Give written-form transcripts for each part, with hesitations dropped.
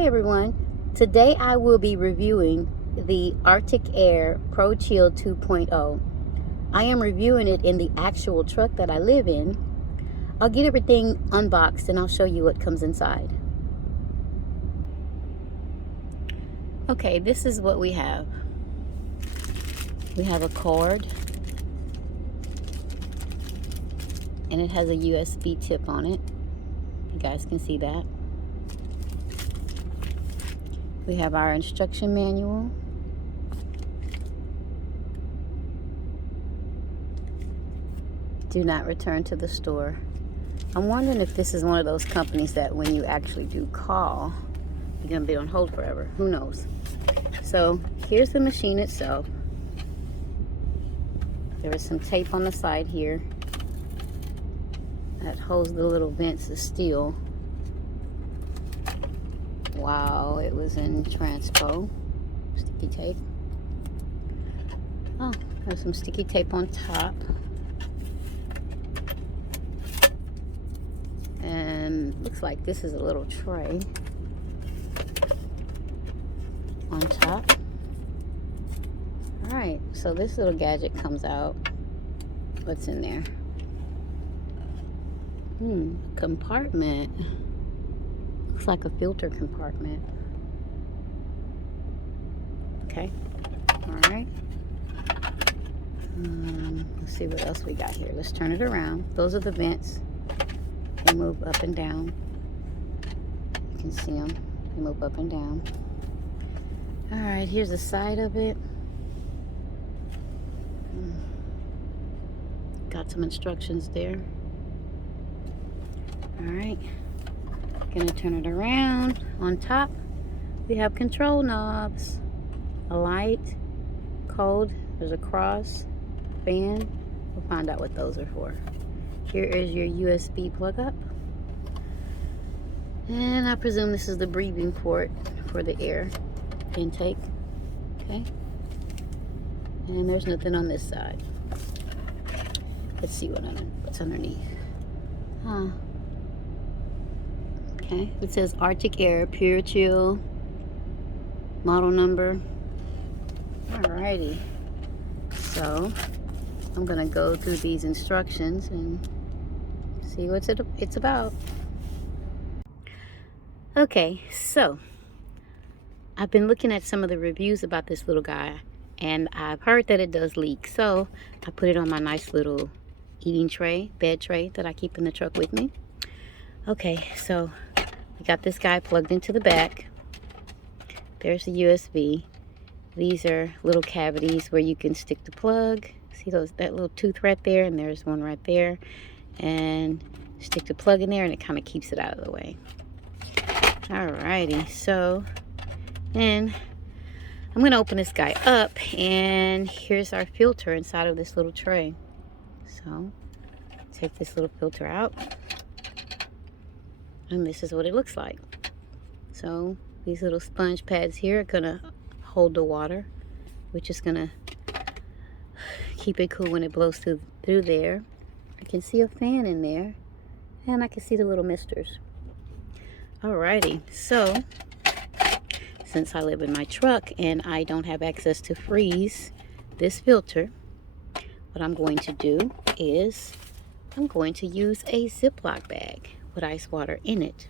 Hi everyone. Today I will be reviewing the Arctic Air Pro Chill 2.0. I am reviewing it in the actual truck that I live in. I'll get everything unboxed and I'll show you what comes inside. Okay, this is what we have. We have a cord and it has a USB tip on it. You guys can see that. We have our instruction manual. Do not return to the store. I'm wondering if this is one of those companies that when you actually do call, you're gonna be on hold forever. Who knows? So here's the machine itself. There is some tape on the side here that holds the little vents of steel. Wow, it was in transpo. Sticky tape. Oh, there's some sticky tape on top. And looks like this is a little tray on top. Alright, so this little gadget comes out. What's in there? Compartment. Looks like a filter compartment. Okay. Alright. Let's see what else we got here. Let's turn it around. Those are the vents. They move up and down. You can see them. They move up and down. Alright, here's the side of it. Got some instructions there. Alright. Gonna turn it around. On top, we have control knobs. A light, code, there's a cross, fan. We'll find out what those are for. Here is your USB plug up. And I presume this is the breathing port for the air intake. Okay. And there's nothing on this side. Let's see what's underneath. Okay, it says Arctic Air Pure Chill, model number. Alrighty, so I'm gonna go through these instructions and see what it's about. Okay, so I've been looking at some of the reviews about this little guy and I've heard that it does leak, so I put it on my nice little eating tray, bed tray that I keep in the truck with me. Okay, so we got this guy plugged into the back. There's the USB. These are little cavities where you can stick the plug. See that little tooth right there, and there's one right there. And stick the plug in there and it kind of keeps it out of the way. Alrighty, so then I'm gonna open this guy up and here's our filter inside of this little tray. So take this little filter out. And this is what it looks like. So these little sponge pads here are gonna hold the water, which is gonna keep it cool when it blows through there. I can see a fan in there, and I can see the little misters. Alrighty, so since I live in my truck and I don't have access to freeze this filter, what I'm going to do is I'm going to use a Ziploc bag with ice water in it,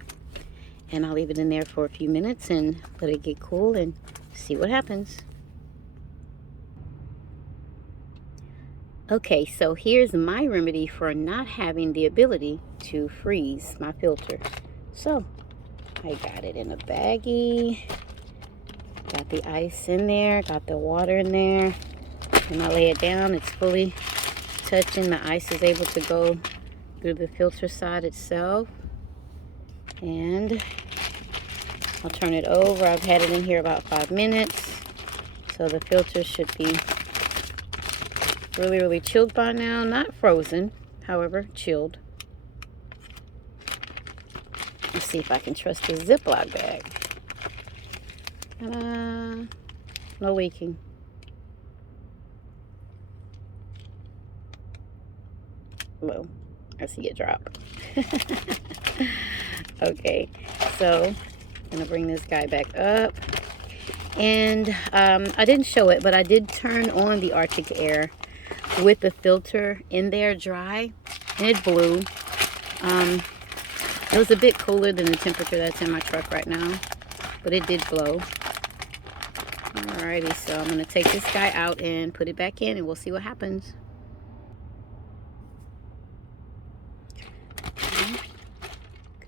and I'll leave it in there for a few minutes and let it get cool and see what happens. Okay, so here's my remedy for not having the ability to freeze my filter. So I got it in a baggie, got the ice in there, got the water in there, and I lay it down. It's fully touching. The ice is able to go through the filter side itself, and I'll turn it over. I've had it in here about 5 minutes, so the filter should be really chilled by now. Not frozen, however, chilled. Let's see if I can trust the Ziploc bag. No leaking. Whoa, I see it drop. Okay, so Gonna bring this guy back up. And I didn't show it, but I did turn on the Arctic Air with the filter in there dry, and it blew. It was a bit cooler than the temperature that's in my truck right now, but it did blow. Alrighty, so I'm gonna take this guy out and put it back in, and we'll see what happens. Okay.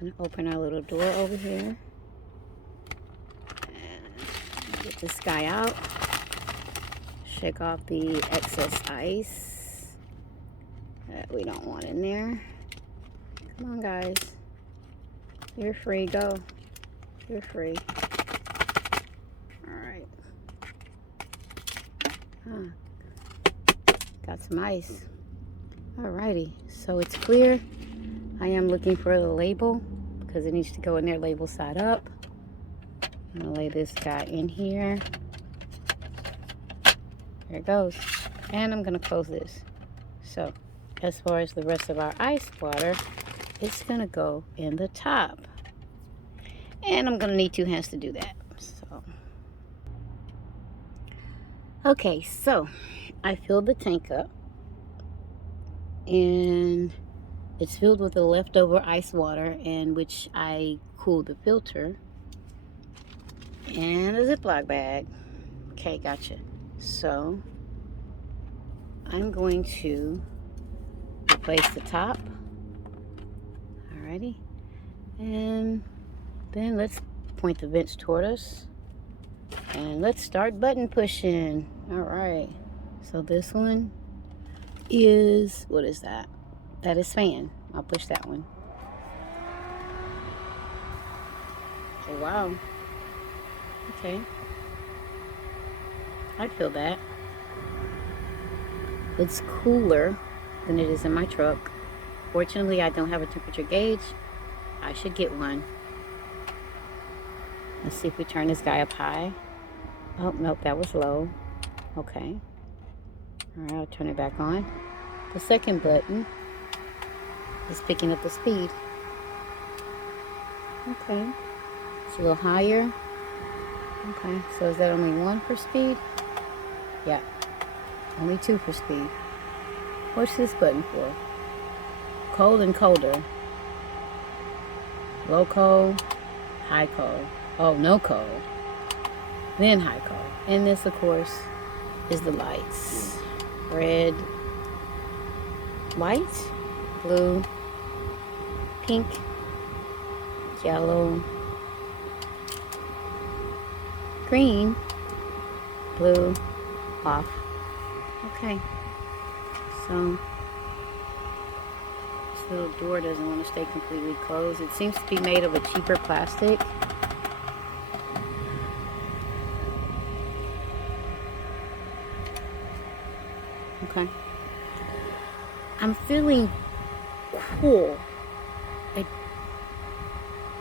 Gonna open our little door over here. And get this guy out. Shake off the excess ice that we don't want in there. Come on, guys. You're free. Go. You're free. Alright. Got some ice. Alrighty. So it's clear. I am looking for the label because it needs to go in there label side up. I'm going to lay this guy in here. There it goes. And I'm going to close this. So as far as the rest of our ice water, it's going to go in the top. And I'm going to need 2 hands to do that. So, okay, so I filled the tank up. And it's filled with the leftover ice water, in which I cooled the filter. And a Ziploc bag. Okay, gotcha. So I'm going to replace the top. Alrighty. And then let's point the vents toward us. And let's start button pushing. Alright. So this one is, what is that? That is fan. I'll push that one. Oh, wow. Okay. I feel that. It's cooler than it is in my truck. Fortunately, I don't have a temperature gauge. I should get one. Let's see if we turn this guy up high. Oh, nope, that was low. Okay. Alright, I'll turn it back on. The second button is picking up the speed. Okay. It's a little higher. Okay, so is that only 1 for speed? Yeah. Only 2 for speed. What's this button for? Cold and colder. Low cold, high cold. Oh, no cold. Then high cold. And this, of course, is the lights. Red, white, blue, pink, yellow, green, blue, off. Okay. So this little door doesn't want to stay completely closed. It seems to be made of a cheaper plastic. Okay. I'm feeling cool. It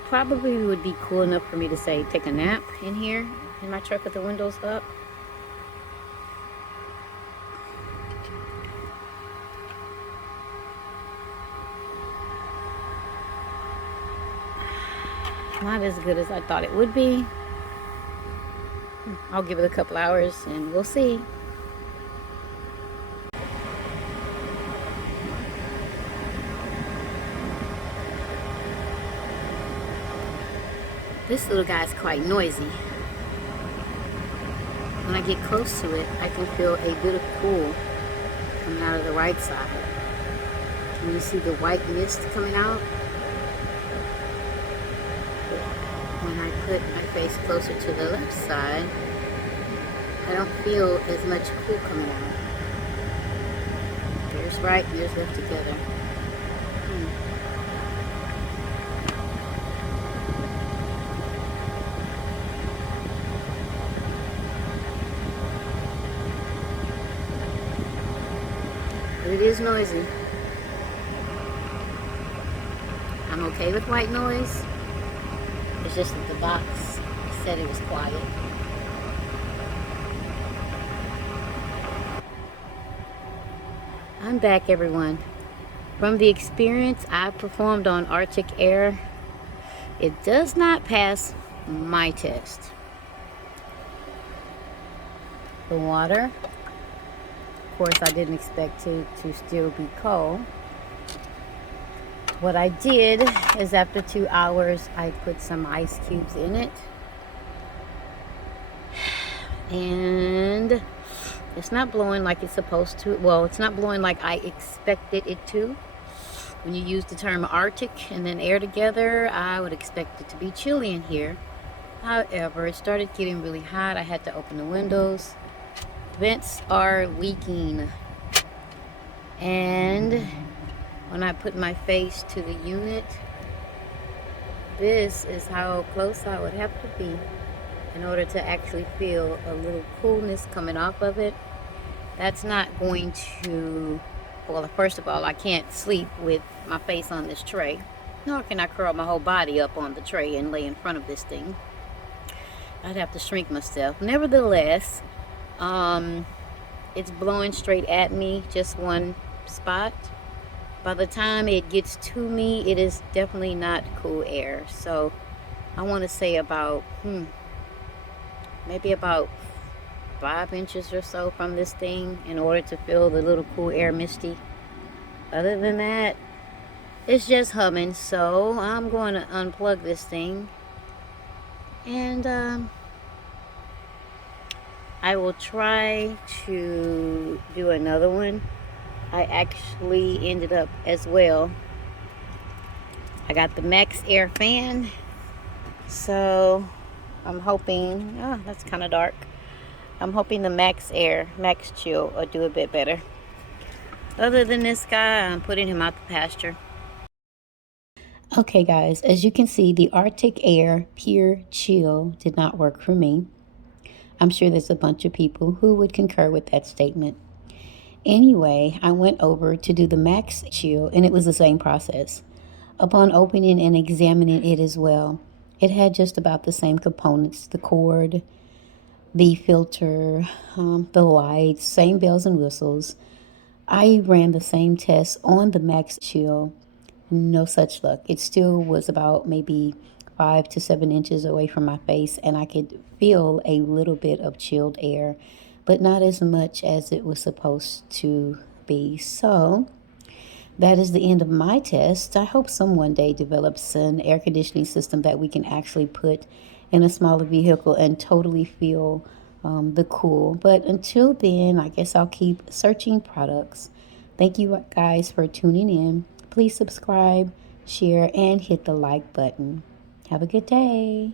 probably would be cool enough for me to say take a nap in here in my truck with the windows up. Not as good as I thought it would be. I'll give it a couple hours and we'll see. This little guy is quite noisy. When I get close to it, I can feel a bit of cool coming out of the right side. Can you see the white mist coming out? When I put my face closer to the left side, I don't feel as much cool coming out. There's right, there's left together. But it is noisy. I'm okay with white noise. It's just that the box said it was quiet. I'm back, everyone. From the experience I performed on Arctic Air, it does not pass my test. The water, of course, I didn't expect it to still be cold. What I did is after 2 hours, I put some ice cubes in it. And it's not blowing like it's supposed to. Well, it's not blowing like I expected it to. When you use the term Arctic and then air together, I would expect it to be chilly in here. However, it started getting really hot. I had to open the windows. Vents are leaking. And when I put my face to the unit, this is how close I would have to be in order to actually feel a little coolness coming off of it. That's not going to, well, first of all, I can't sleep with my face on this tray, nor can I curl my whole body up on the tray and lay in front of this thing. I'd have to shrink myself. Nevertheless, it's blowing straight at me, just one spot. By the time it gets to me, it is definitely not cool air. So I want to say about maybe about 5 inches or so from this thing in order to feel the little cool air misty. Other than that, it's just humming. So I'm going to unplug this thing, and I will try to do another one. I actually ended up as well, I got the Maxx air fan, so I'm hoping, oh, that's kind of dark. I'm hoping the Maxx Chill will do a bit better. Other than this guy, I'm putting him out the pasture. Okay guys, as you can see, the Arctic Air Pure Chill did not work for me. I'm sure there's a bunch of people who would concur with that statement. Anyway, I went over to do the Maxx Chill, and it was the same process. Upon opening and examining it as well, it had just about the same components: the cord, the filter, the lights, same bells and whistles. I ran the same test on the Maxx Chill. No such luck. It still was about maybe 5 to 7 inches away from my face, and I could feel a little bit of chilled air, but not as much as it was supposed to be. So that is the end of my test. I hope some one day develops an air conditioning system that we can actually put in a smaller vehicle and totally feel the cool. But until then, I guess I'll keep searching products. Thank you guys for tuning in. Please subscribe, share, and hit the like button. Have a good day.